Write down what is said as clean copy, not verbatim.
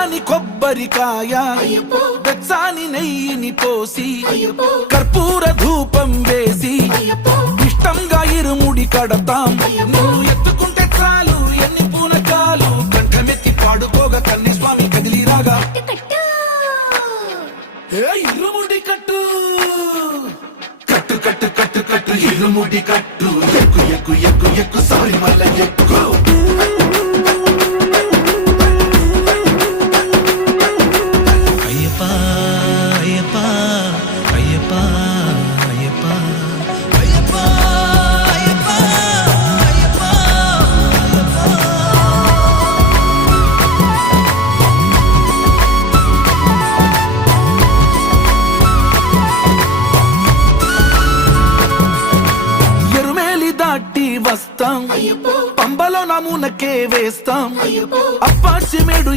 పచ్చాని కొబ్బరికాయ వెచ్చాని నెయ్యిని పోసి కర్పూర ధూపం వేసి ఇష్టంగా ఇరుముడి కడతాం. నువ్వు ఎత్తుకుంటే చాలు ఎన్ని పూనకాలు కంఠమెత్తి పాడుకోగా కన్యస్వామి కదిలిరాగా ఇరుముడి కట్టు కట్టు కట్టు కట్టు కట్టు ఇరుముడి కట్టు ఎక్కు ఎక్కు ఎక్కు ఎక్కు సారి మల్ల ఎక్కు. వస్తాం పంబలో నమూనకే వేస్తాం అప్పాచి మేడు